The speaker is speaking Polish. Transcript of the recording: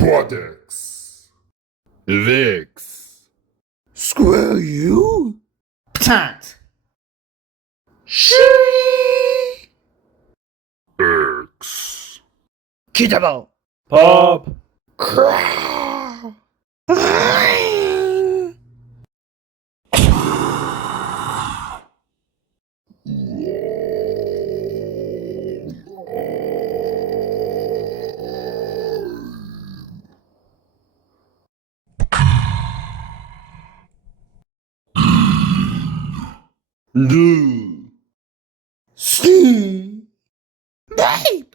Quadex. Vix. Square U? Ptut. X. Kyuduple. Pop. Kroa. Eing. Do. Ski. Beip.